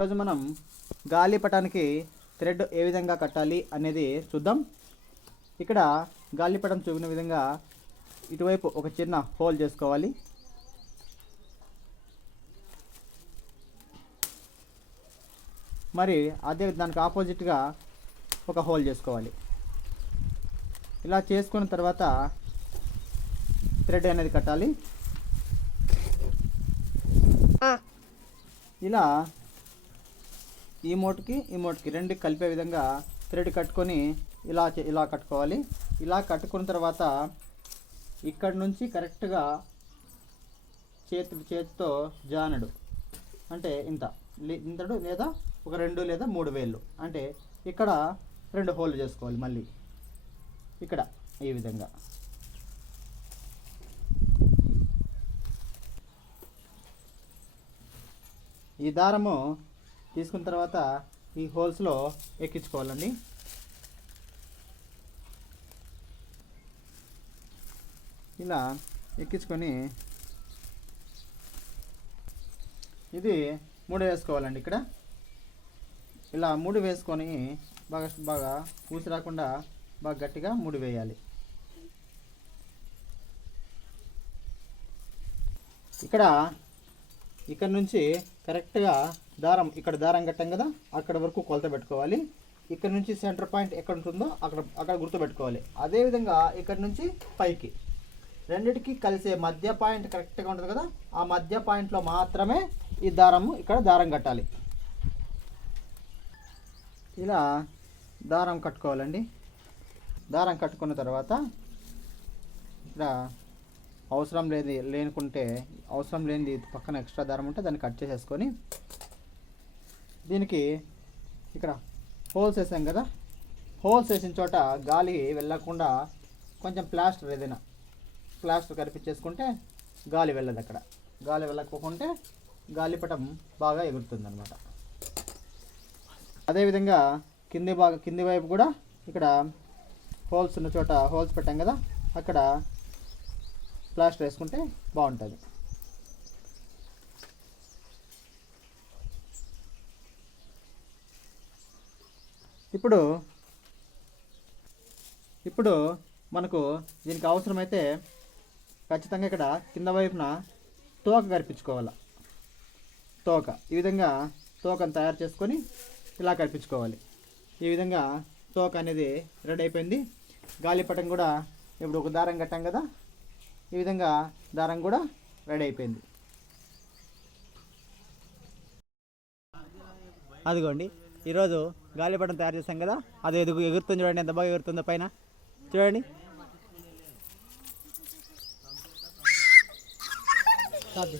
ఈరోజు మనం గాలిపటానికి థ్రెడ్ ఏ విధంగా కట్టాలి అనేది చూద్దాం. ఇక్కడ గాలిపటం చూపిన విధంగా ఇటువైపు ఒక చిన్న హోల్ చేసుకోవాలి. మరి అదే దానికి ఆపోజిట్గా ఒక హోల్ చేసుకోవాలి. ఇలా చేసుకున్న తర్వాత థ్రెడ్ అనేది కట్టాలి. ఇలా ఈ మోటుకి ఈ మోటుకి రెండు కలిపే విధంగా థ్రెడ్ కట్టుకొని ఇలా చే- ఇలా కట్టుకోవాలి. ఇలా కట్టుకున్న తర్వాత ఇక్కడ నుంచి కరెక్ట్గా చేతి చేతితో జానడు. అంటే ఇంత. ఇంతడు లేదా ఒక రెండు లేదా మూడు వేళ్ళు. అంటే ఇక్కడ రెండు హోల్ చేసుకోవాలి మళ్ళీ. ఇక్కడ ఈ విధంగా. ఈ దారము తీసుకున్న తర్వాత ఈ హోల్స్లో ఎక్కించుకోవాలండి. ఇలా ఎక్కించుకొని ఇది మూడు వేసుకోవాలండి ఇక్కడ. ఇలా మూడు వేసుకొని బాగా బాగా పూసి రాకుండా బాగా గట్టిగా మూడు వేయాలి. ఇక్కడ ఇక్కడ నుంచి కరెక్ట్గా దారం ఇక్కడ దారం కట్టాం కదా అక్కడ వరకు కొలత పెట్టుకోవాలి. ఇక్కడ నుంచి సెంటర్ పాయింట్ ఎక్కడ ఉంటుందో అక్కడ అక్కడ గుర్తు పెట్టుకోవాలి. అదేవిధంగా ఇక్కడ నుంచి పైకి. రెండిటికి కలిసే మధ్య పాయింట్ కరెక్ట్గా ఉంటుంది కదా ఆ మధ్య పాయింట్లో మాత్రమే ఈ దారము ఇక్కడ దారం కట్టాలి. ఇలా దారం కట్టుకోవాలండి. దారం కట్టుకున్న తర్వాత ఇక్కడ అవసరం లేని లేనుకుంటే అవసరం లేనిది పక్కన ఎక్స్ట్రా దారం ఉంటే దాన్ని కట్ చేసేసుకొని దీనికి ఇక్కడ హోల్స్ వేసాం కదా. హోల్స్ వేసిన చోట గాలి వెళ్ళకుండా కొంచెం ప్లాస్టర్ ఏదైనా ప్లాస్టర్ కరిపించేసుకుంటే గాలి వెళ్ళదు అక్కడ. గాలి వెళ్ళకపోకుంటే గాలిపటం బాగా ఎగురుతుంది అనమాట అదేవిధంగా కింది బాగా కింది వైపు కూడా ఇక్కడ హోల్స్ ఉన్న చోట హోల్స్ పెట్టాం కదా. అక్కడ ప్లాస్టర్ వేసుకుంటే బాగుంటుంది. ఇప్పుడు ఇప్పుడు మనకు దీనికి అవసరమైతే ఖచ్చితంగా ఇక్కడ కింద వైపున తోక కరిపించుకోవాలి. తోక. ఈ విధంగా తోకను తయారు చేసుకొని ఇలా కరిపించుకోవాలి. ఈ విధంగా తోక అనేది రెడీ అయిపోయింది. గాలిపటం కూడా ఇప్పుడు ఒక దారం కట్టాం కదా. ఈ విధంగా దారం కూడా రెడీ అయిపోయింది. అదిగోండి. ఈరోజు గాలిపటం తయారు చేసాం కదా అది ఎదుగు ఎగురుతుంది చూడండి ఎంత బాగా ఎగురుతుందో పైన. చూడండి. కాదు